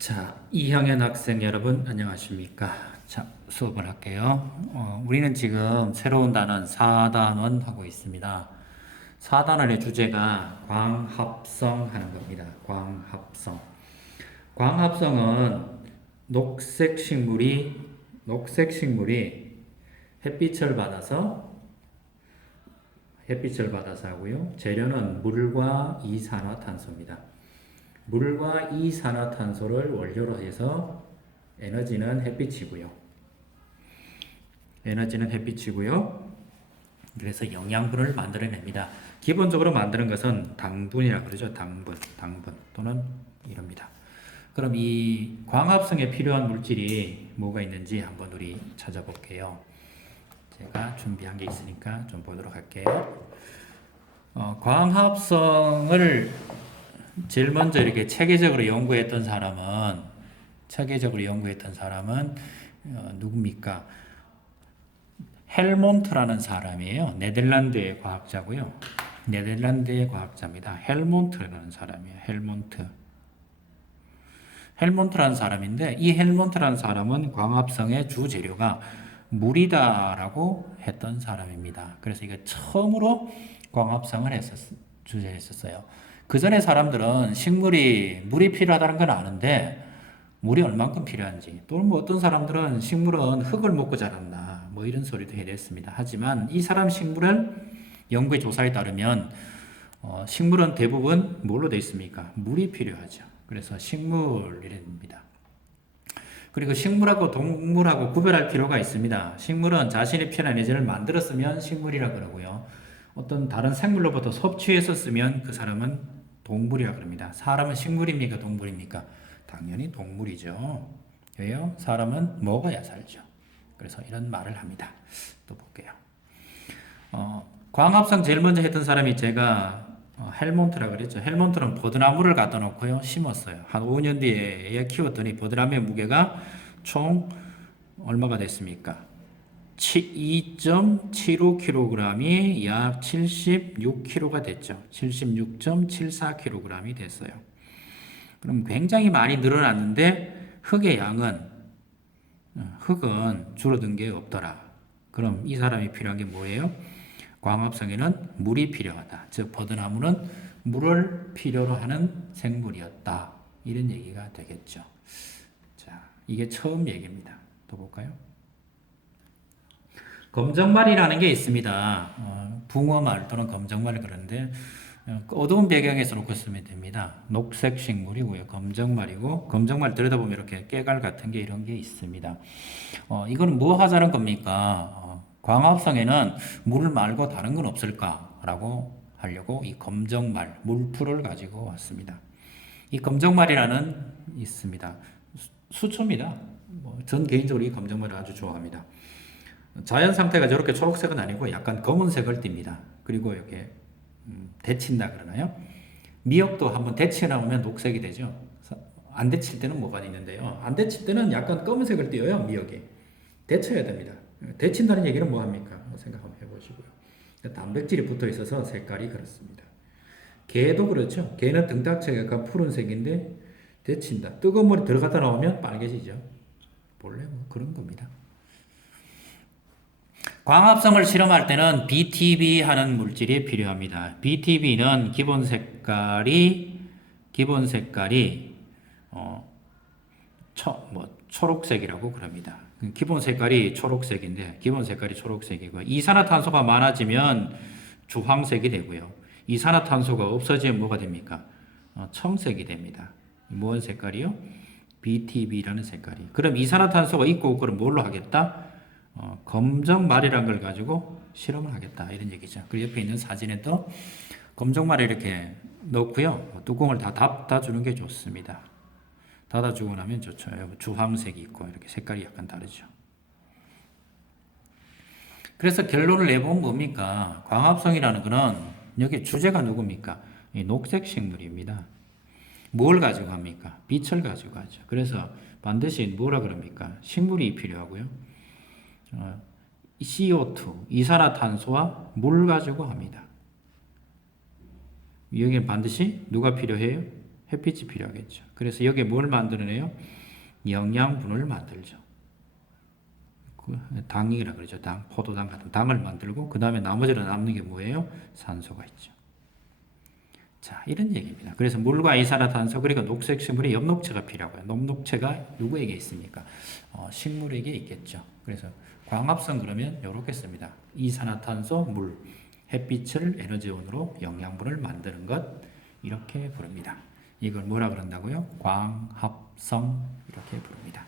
자, 2학년 학생 여러분 안녕하십니까? 자, 수업을 할게요. 우리는 지금 새로운 단원 4단원 하고 있습니다. 4단원의 주제가 광합성 하는 겁니다. 광합성. 광합성은 녹색 식물이 햇빛을 받아서 하고요. 재료는 물과 이산화탄소입니다. 물과 이산화탄소를 원료로 해서 에너지는 햇빛이고요. 그래서 영양분을 만들어냅니다. 기본적으로 만드는 것은 당분이라고 그러죠. 당분 또는 이럽니다. 그럼 이 광합성에 필요한 물질이 뭐가 있는지 한번 우리 찾아볼게요. 제가 준비한 게 있으니까 좀 보도록 할게요. 광합성을 제일 먼저 이렇게 체계적으로 연구했던 사람은 누굽니까? 헬몬트라는 사람이에요. 네덜란드의 과학자고요. 네덜란드의 과학자입니다. 헬몬트라는 사람이에요. 헬몬트라는 사람인데 이 헬몬트라는 사람은 광합성의 주 재료가 물이다라고 했던 사람입니다. 그래서 이거 처음으로 광합성을 주제했었어요. 그 전에 사람들은 물이 필요하다는 건 아는데 물이 얼만큼 필요한지 또는 뭐 어떤 사람들은 식물은 흙을 먹고 자란다 뭐 이런 소리도 해댔습니다. 하지만 이 사람 식물을 연구의 조사에 따르면 식물은 대부분 뭘로 되어 있습니까? 물이 필요하죠. 그래서 식물이랍니다. 그리고 식물하고 동물하고 구별할 필요가 있습니다. 식물은 자신이 필요한 에너지를 만들었으면 식물이라 그러고요. 어떤 다른 생물로부터 섭취했었으면 그 사람은 동물이라 그럽니다. 사람은 식물입니까? 동물입니까? 당연히 동물이죠. 왜요? 사람은 먹어야 살죠. 그래서 이런 말을 합니다. 또 볼게요. 광합성 제일 먼저 했던 사람이 제가 헬몬트라 그랬죠. 헬몬트는 버드나무를 갖다 놓고요. 심었어요. 한 5년 뒤에 키웠더니 버드나무의 무게가 총 얼마가 됐습니까? 2.75kg이 약 76kg가 됐죠. 76.74kg이 됐어요. 그럼 굉장히 많이 늘어났는데 흙은 줄어든 게 없더라. 그럼 이 사람이 필요한 게 뭐예요? 광합성에는 물이 필요하다. 즉 버드나무는 물을 필요로 하는 생물이었다. 이런 얘기가 되겠죠. 자, 이게 처음 얘기입니다. 또 볼까요? 검정말이라는 게 있습니다. 붕어말 또는 검정말 그런데 어두운 배경에서 놓고 쓰면 됩니다. 녹색 식물이고요. 검정말이고 검정말 들여다보면 이렇게 깨갈 같은 게 이런 게 있습니다. 이건 뭐 하자는 겁니까? 광합성에는 물 말고 다른 건 없을까라고 하려고 이 검정말, 물풀을 가지고 왔습니다. 이 검정말이라는 있습니다. 수초입니다. 전 개인적으로 이 검정말을 아주 좋아합니다. 자연 상태가 저렇게 초록색은 아니고 약간 검은색을 띱니다. 그리고 이렇게 데친다 그러나요? 미역도 한번 데쳐 나오면 녹색이 되죠. 안 데칠 때는 뭐가 있는데요. 안 데칠 때는 약간 검은색을 띄어요. 미역이. 데쳐야 됩니다. 데친다는 얘기는 뭐 합니까? 생각 한번 해보시고요. 단백질이 붙어 있어서 색깔이 그렇습니다. 게도 그렇죠. 게는 등딱지가 약간 푸른색인데 데친다. 뜨거운 물에 들어갔다 나오면 빨개지죠. 본래 뭐 그런 겁니다. 광합성을 실험할 때는 BTB 하는 물질이 필요합니다. BTB는 기본 색깔이 초록색이라고 그럽니다. 기본 색깔이 초록색이고 이산화탄소가 많아지면 주황색이 되고요. 이산화탄소가 없어지면 뭐가 됩니까? 청색이 됩니다. 무슨 색깔이요? BTB라는 색깔이. 그럼 이산화탄소가 있고 그럼 뭘로 하겠다? 검정말이라는 걸 가지고 실험을 하겠다 이런 얘기죠. 그리고 옆에 있는 사진에도 검정말을 이렇게 넣고요. 뚜껑을 다 닫아주는 게 좋습니다. 닫아주고 나면 좋죠. 주황색이 있고 이렇게 색깔이 약간 다르죠. 그래서 결론을 내보면 뭡니까? 광합성이라는 거는 여기 주제가 누굽니까? 이 녹색 식물입니다. 뭘 가지고 합니까? 빛을 가지고 하죠. 그래서 반드시 뭐라 그럽니까? 식물이 필요하고요. CO2, 이산화탄소와 물 가지고 합니다. 여기는 반드시 누가 필요해요? 햇빛이 필요하겠죠. 그래서 여기에 뭘 만들어내요? 영양분을 만들죠. 당이라 그러죠. 당, 포도당 같은 당을 만들고 그 다음에 나머지로 남는 게 뭐예요? 산소가 있죠. 자, 이런 얘기입니다. 그래서 물과 이산화탄소 그리고 녹색 식물의 엽록체가 필요하고요. 엽록체가 누구에게 있습니까? 식물에게 있겠죠. 그래서 광합성 그러면 이렇게 씁니다. 이산화탄소, 물, 햇빛을 에너지원으로 영양분을 만드는 것 이렇게 부릅니다. 이걸 뭐라 그런다고요? 광합성 이렇게 부릅니다.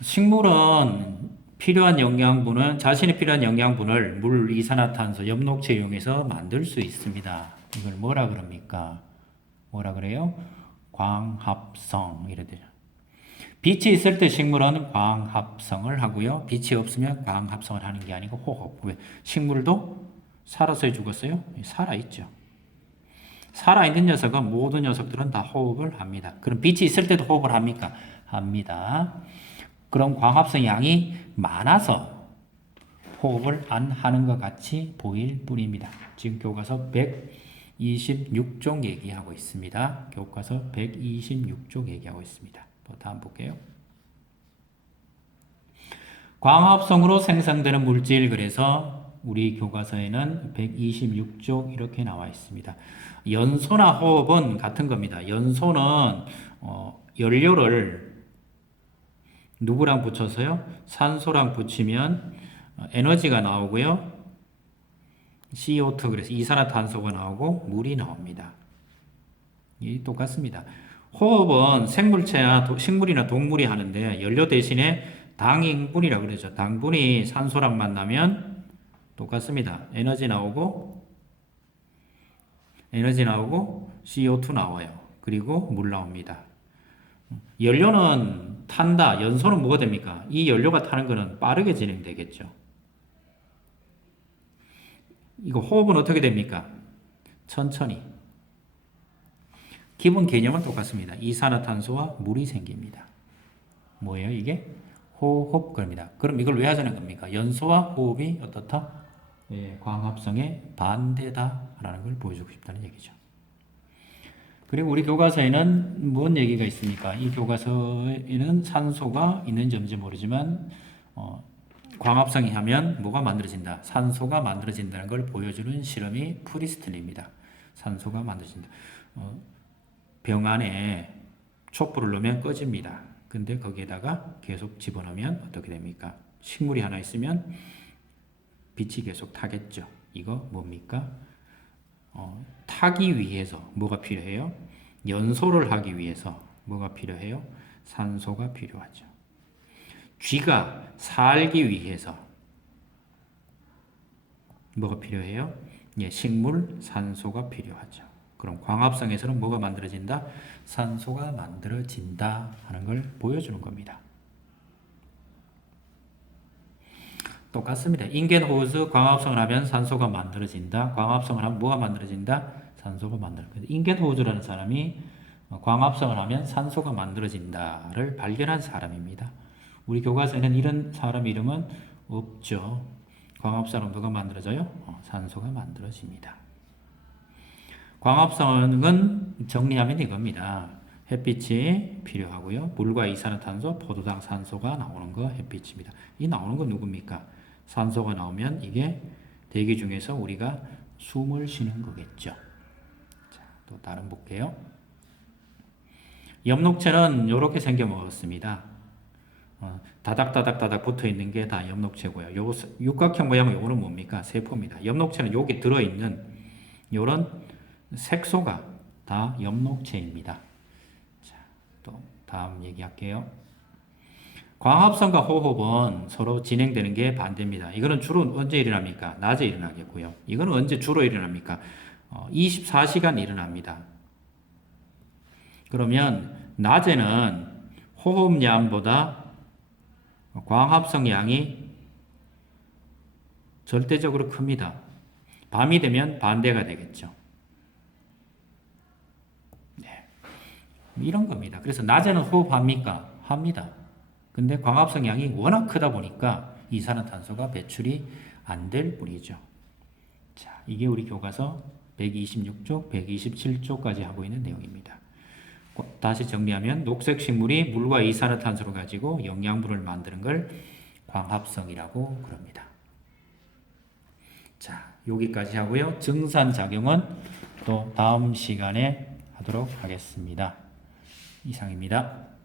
식물은 필요한 영양분은 자신이 필요한 영양분을 물, 이산화탄소, 엽록체 이용해서 만들 수 있습니다. 이걸 뭐라 그럽니까? 뭐라 그래요? 광합성 이래되죠. 빛이 있을 때 식물은 광합성을 하고요. 빛이 없으면 광합성을 하는 게 아니고 호흡. 왜? 식물도 살아서 죽었어요? 살아있죠. 살아있는 녀석은 모든 녀석들은 다 호흡을 합니다. 그럼 빛이 있을 때도 호흡을 합니까? 합니다. 그럼 광합성 양이 많아서 호흡을 안 하는 것 같이 보일 뿐입니다. 지금 교과서 126쪽 얘기하고 있습니다. 교과서 126쪽 얘기하고 있습니다. 다음 볼게요. 광합성으로 생성되는 물질 그래서 우리 교과서에는 126쪽 이렇게 나와 있습니다. 연소나 호흡은 같은 겁니다. 연소는 연료를 누구랑 붙여서요? 산소랑 붙이면 에너지가 나오고요. CO2 그래서 이산화탄소가 나오고 물이 나옵니다. 이 똑같습니다. 호흡은 생물체나 식물이나 동물이 하는데 연료 대신에 당인분이라고 그러죠. 당분이 산소랑 만나면 똑같습니다. 에너지 나오고 CO2 나와요. 그리고 물 나옵니다. 연료는 탄다. 연소는 뭐가 됩니까? 이 연료가 타는 거는 빠르게 진행되겠죠. 이거 호흡은 어떻게 됩니까? 천천히. 기본 개념은 똑같습니다. 이산화탄소와 물이 생깁니다. 뭐예요 이게? 호흡 겁니다. 그럼 이걸 왜 하자는 겁니까? 연소와 호흡이 어떻다? 예, 광합성의 반대다라는 걸 보여주고 싶다는 얘기죠. 그리고 우리 교과서에는 무슨 얘기가 있습니까? 이 교과서에는 산소가 있는지 모르지만 광합성이 하면 뭐가 만들어진다? 산소가 만들어진다는 걸 보여주는 실험이 프리스틴입니다. 산소가 만들어진다. 병 안에 촛불을 넣으면 꺼집니다. 근데 거기에다가 계속 집어넣으면 어떻게 됩니까? 식물이 하나 있으면 빛이 계속 타겠죠. 이거 뭡니까? 타기 위해서 뭐가 필요해요? 연소를 하기 위해서 뭐가 필요해요? 산소가 필요하죠. 쥐가 살기 위해서 뭐가 필요해요? 예, 식물, 산소가 필요하죠. 그럼 광합성에서는 뭐가 만들어진다? 산소가 만들어진다 하는 걸 보여주는 겁니다. 똑같습니다. 인겐호스 광합성을 하면 산소가 만들어진다. 광합성을 하면 뭐가 만들어진다? 산소가 만들어진다. 인겐호스라는 사람이 광합성을 하면 산소가 만들어진다를 발견한 사람입니다. 우리 교과서에는 이런 사람 이름은 없죠. 광합성은 누가 만들어져요? 산소가 만들어집니다. 광합성은 정리하면 이겁니다. 햇빛이 필요하고요. 물과 이산화탄소, 포도당, 산소가 나오는 거 햇빛입니다. 이 나오는 건 누굽니까? 산소가 나오면 이게 대기 중에서 우리가 숨을 쉬는 거겠죠. 자, 또 다른 볼게요. 엽록체는 이렇게 생겨 먹었습니다. 다닥다닥 붙어 있는 게 다 엽록체고요. 요 육각형 모양의 요거는 뭡니까? 세포입니다. 엽록체는 여기 들어 있는 요런 색소가 다 엽록체입니다. 자, 또 다음 얘기할게요. 광합성과 호흡은 서로 진행되는 게 반대입니다. 이거는 주로 언제 일어납니까? 낮에 일어나겠고요. 이거는 언제 주로 일어납니까? 24시간 일어납니다. 그러면 낮에는 호흡량보다 광합성 양이 절대적으로 큽니다. 밤이 되면 반대가 되겠죠. 네. 이런 겁니다. 그래서 낮에는 호흡합니까? 합니다. 근데 광합성 양이 워낙 크다 보니까 이산화탄소가 배출이 안 될 뿐이죠. 자, 이게 우리 교과서 126쪽, 127쪽까지 하고 있는 내용입니다. 다시 정리하면 녹색 식물이 물과 이산화탄소를 가지고 영양분을 만드는 걸 광합성이라고 그럽니다. 자, 여기까지 하고요. 증산작용은 또 다음 시간에 하도록 하겠습니다. 이상입니다.